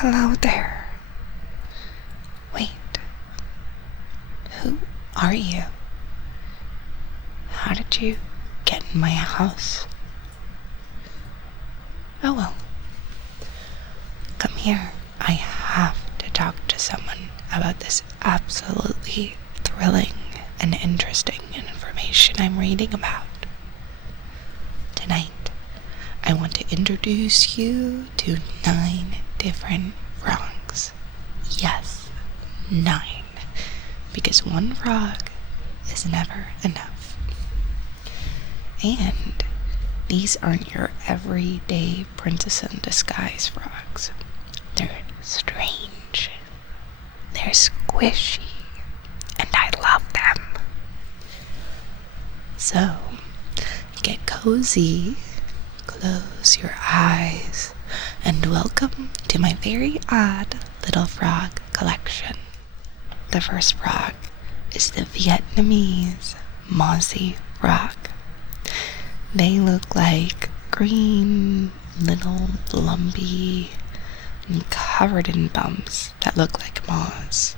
hello there. Wait. Who are you? How did you get in my house? Oh well. Come here. I have to talk to someone about this absolutely thrilling and interesting information I'm reading about. Tonight, I want to introduce you to 9 different frogs. Yes, 9. Because one frog is never enough. And these aren't your everyday princess in disguise frogs. They're strange. They're squishy. And I love them. So, get cozy, close your eyes, and welcome to my very odd little frog collection. The first frog is the Vietnamese Mossy frog. They look like green, little, lumpy, and covered in bumps that look like moss.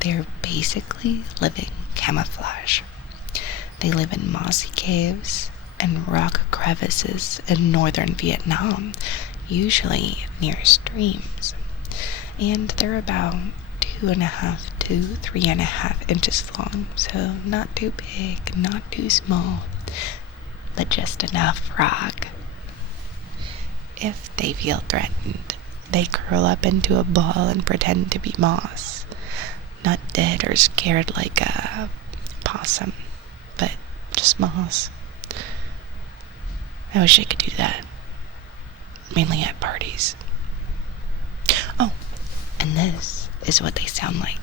They're basically living camouflage. They live in mossy caves and rock crevices in northern Vietnam, usually near streams. And they're about 2.5 to 3.5 inches long, so not too big, not too small, but just enough frog. If they feel threatened, they curl up into a ball and pretend to be moss. Not dead or scared like a possum, but just moss. I wish I could do that. Mainly at parties. Oh, and this is what they sound like.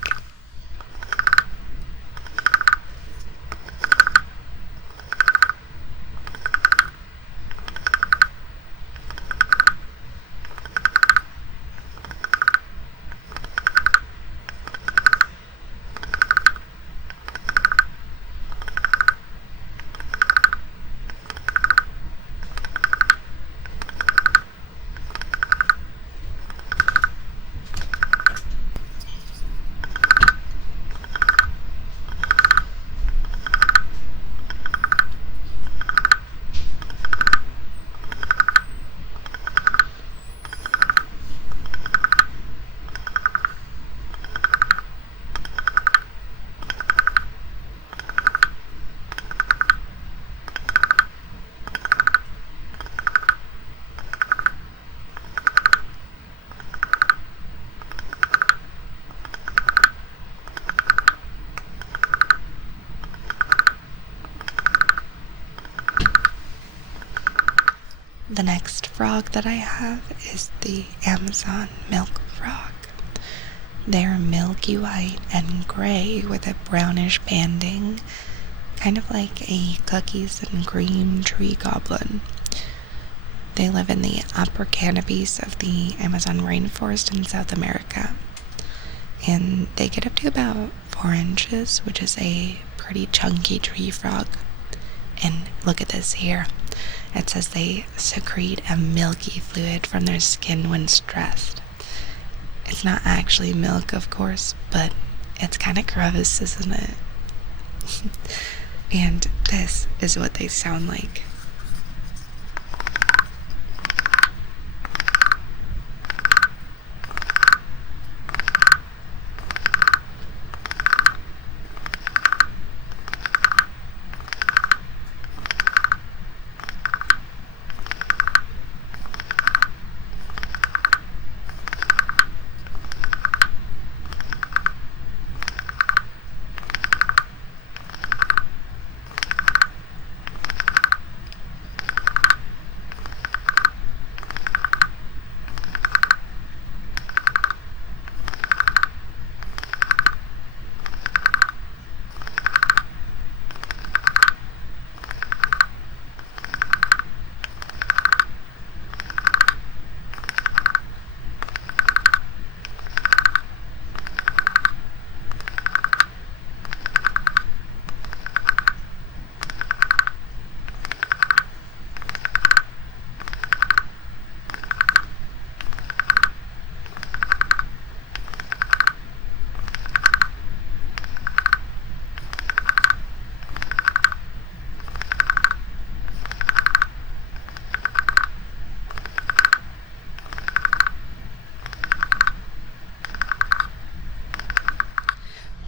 The next frog that I have is the Amazon milk frog. They're milky white and gray with a brownish banding, kind of like a cookies and cream tree goblin. They live in the upper canopies of the Amazon rainforest in South America, and they get up to about 4 inches, which is a pretty chunky tree frog. And look at this here. It says they secrete a milky fluid from their skin when stressed. It's not actually milk, of course, but it's kind of gross, isn't it? And this is what they sound like.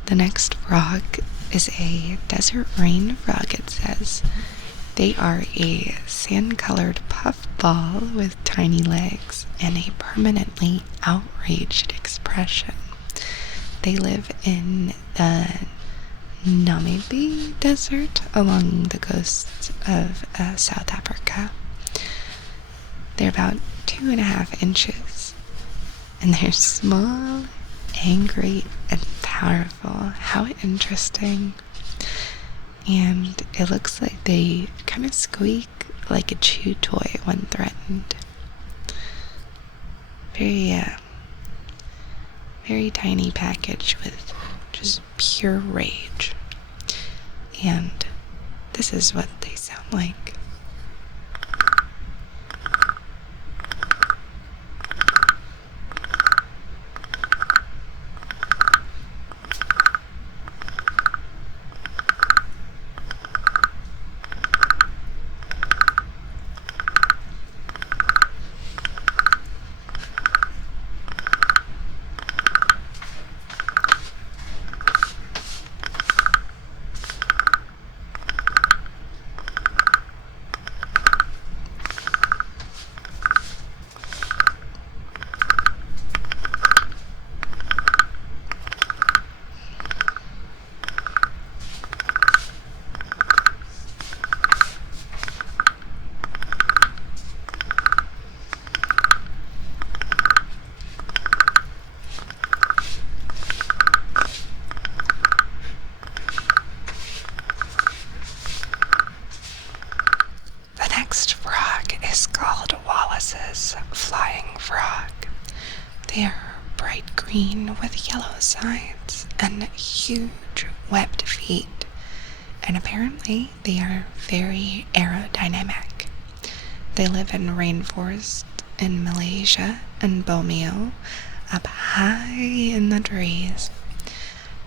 The next frog is a desert rain frog, it says. They are a sand-colored puffball with tiny legs and a permanently outraged expression. They live in the Namib Desert along the coast of South Africa. They're about 2.5 inches, and they're small, angry, and powerful. How interesting. And it looks like they kind of squeak like a chew toy when threatened. Very tiny package with just pure rage. And this is what they sound like. Next frog is called Wallace's flying frog. They are bright green with yellow sides and huge webbed feet, and apparently they are very aerodynamic. They live in rainforests in Malaysia and Borneo, up high in the trees.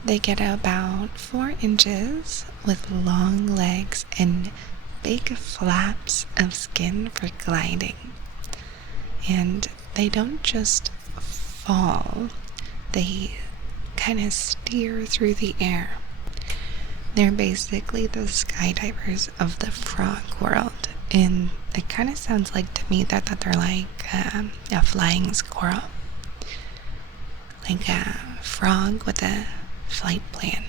They get about 4 inches with long legs and big flaps of skin for gliding. And they don't just fall, they kind of steer through the air. They're basically the skydivers of the frog world, and it kind of sounds like to me that they're like a flying squirrel, like a frog with a flight plan.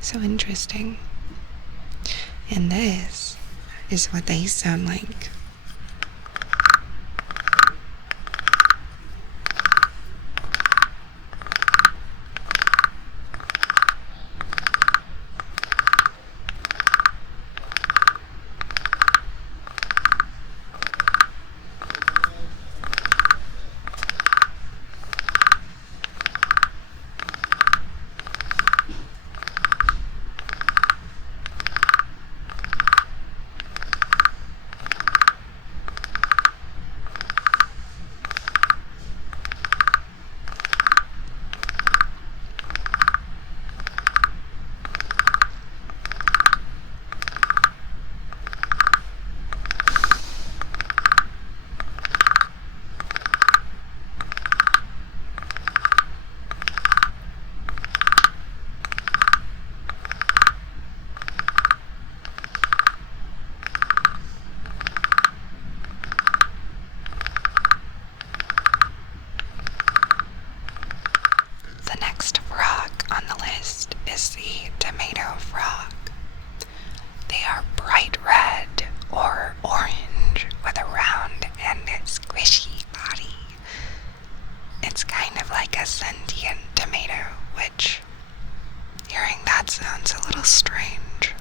So interesting. And this is what they sound like. The next frog on the list is the tomato frog. They are bright red or orange with a round and squishy body. It's kind of like a sentient tomato, which, hearing that sounds a little strange.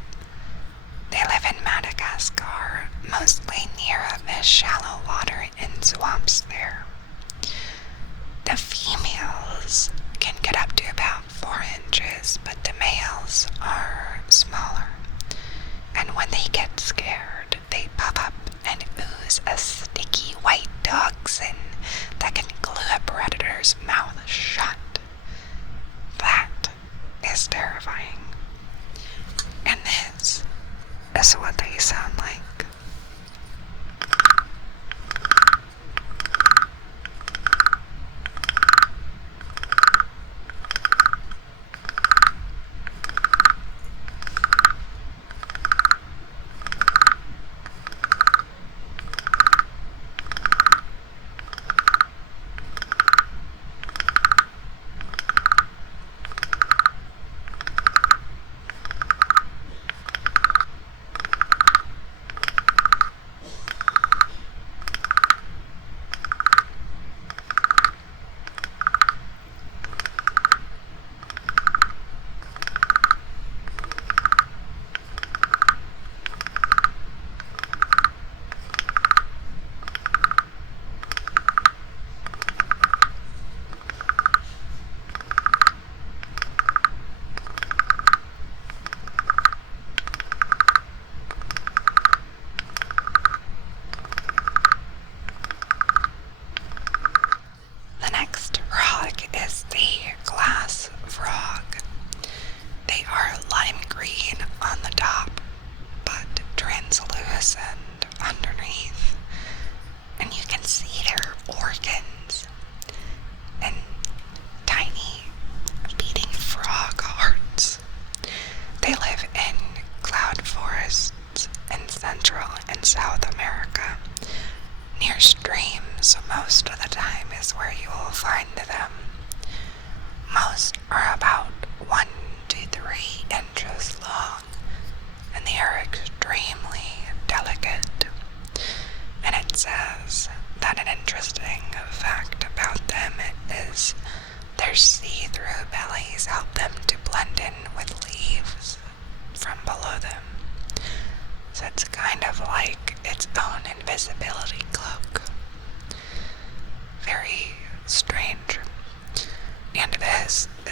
They live in Madagascar, mostly near the shallow water in swamps there. The females can get up to about 4 inches, but the males are smaller. And when they get scared, they pop up and ooze a sticky white toxin that can glue a predator's mouth shut. That is terrifying. And this is what they sound like.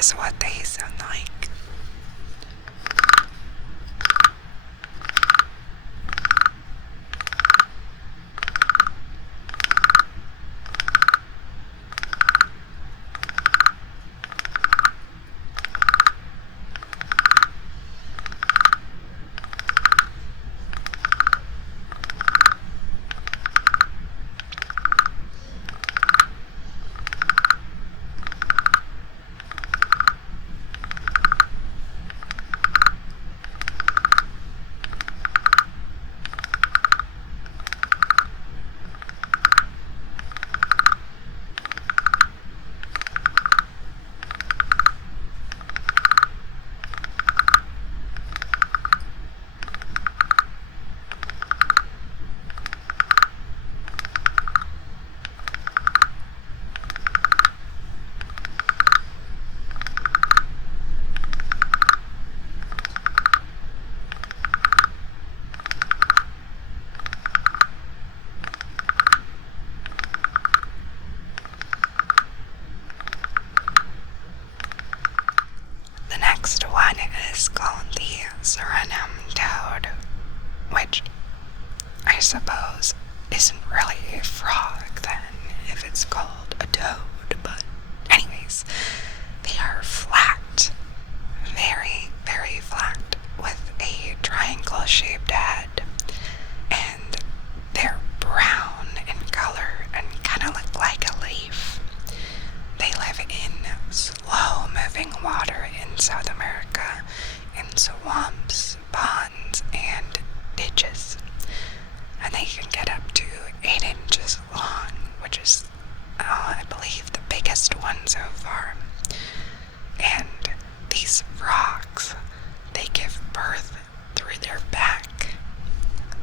is what they sound like. Next one is called the Suriname toad, which I suppose isn't really a frog then, if it's called a toad, but anyways, they are flat, very, very flat, with a triangle-shaped head, and they're brown in color and kind of look like a leaf. They live in slow-moving water in South America, in swamps, ponds, and ditches. And they can get up to 8 inches long, which is, I believe, the biggest one so far. And these frogs, they give birth through their back.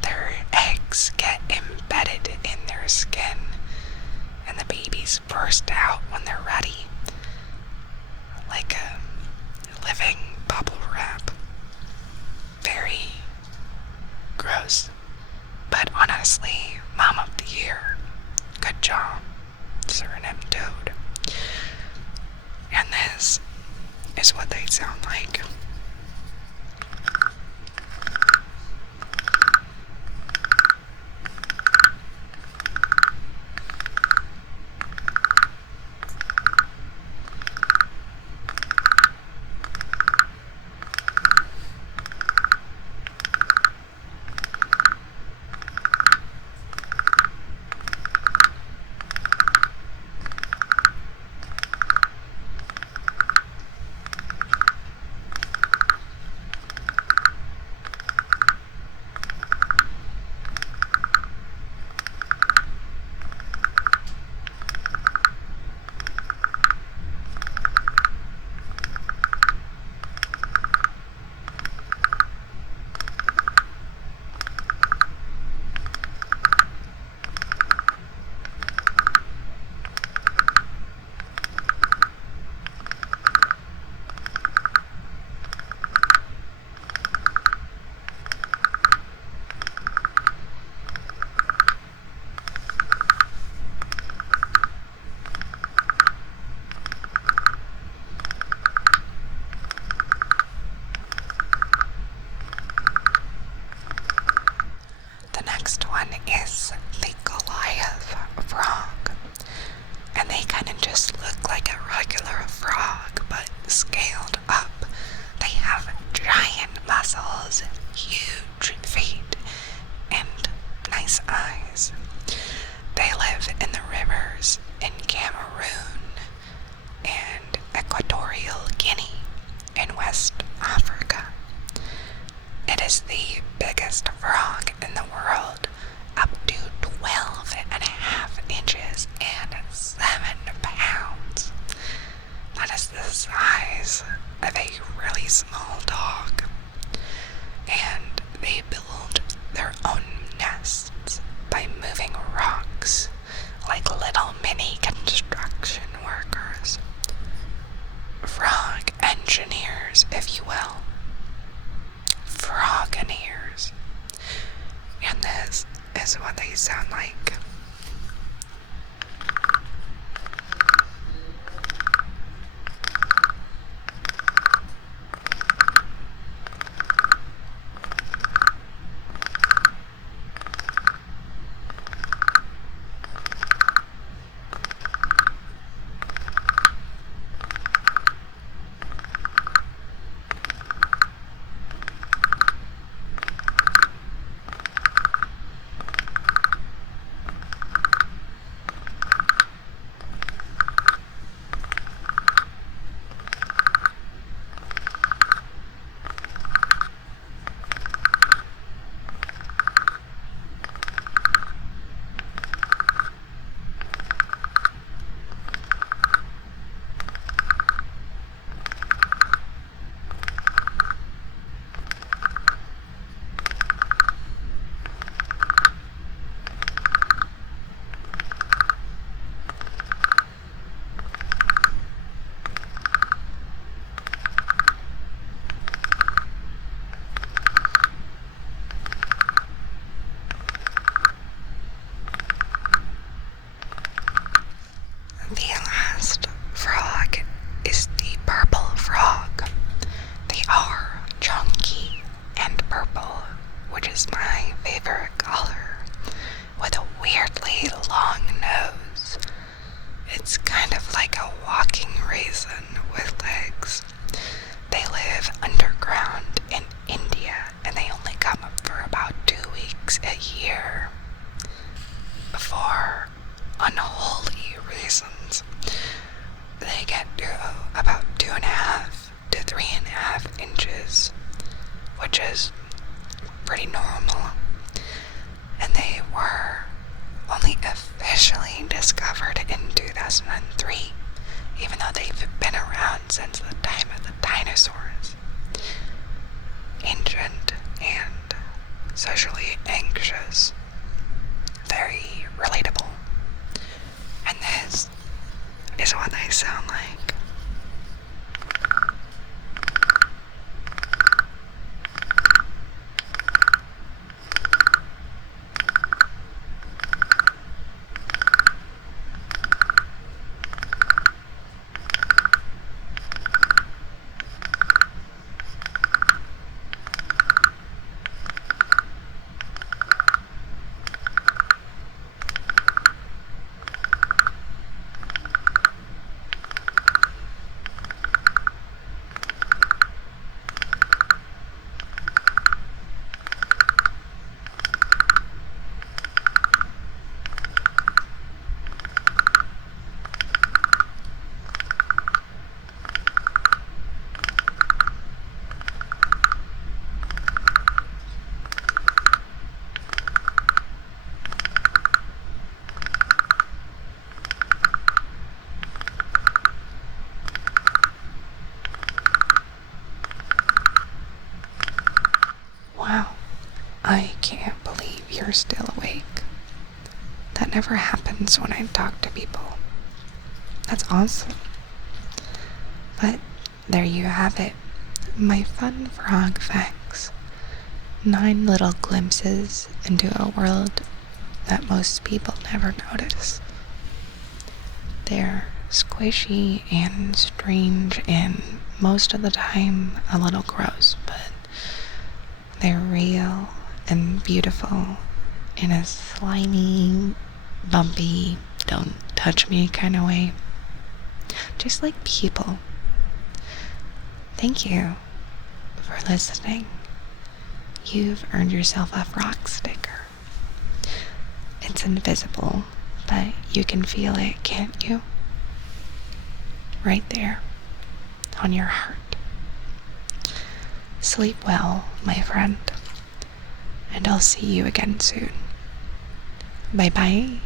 Their eggs get embedded in their skin, and the babies burst out when they're ready, like a living bubble wrap. Very gross, but honestly, Mom of the Year. Good job, Suriname toad. And this is what they sound like. The next one is the Goliath Frog, and they kind of just look like a regular frog, but scaled up. They have giant muscles, huge feet, and nice eyes. They live in the rivers in Cameroon and Equatorial Guinea in West Africa. It is the biggest frog in the world, up to 12.5 inches and 7 pounds. That is the size of a really small dog. And The last frog is the purple frog. They are chunky and purple, which is my favorite color, with a weirdly long nose. It's kind of like a walking raisin with legs. They live underground in India, and they only come up for about 2 weeks a year. For unholy reasons, they get to about 2.5 to 3.5 inches, which is pretty normal. And they were only officially discovered in 2003, even though they've been around since the time of the dinosaurs. Ancient and socially anxious. Very relatable. And this is what they sound like. Wow, I can't believe you're still awake. That never happens when I talk to people. That's awesome. But there you have it. My fun frog facts. 9 little glimpses into a world that most people never notice. They're squishy and strange and most of the time a little gross, but they're real and beautiful in a slimy, bumpy, don't touch me kind of way. Just like people. Thank you for listening. You've earned yourself a frog sticker. It's invisible, but you can feel it, can't you? Right there, on your heart. Sleep well, my friend, and I'll see you again soon. Bye-bye.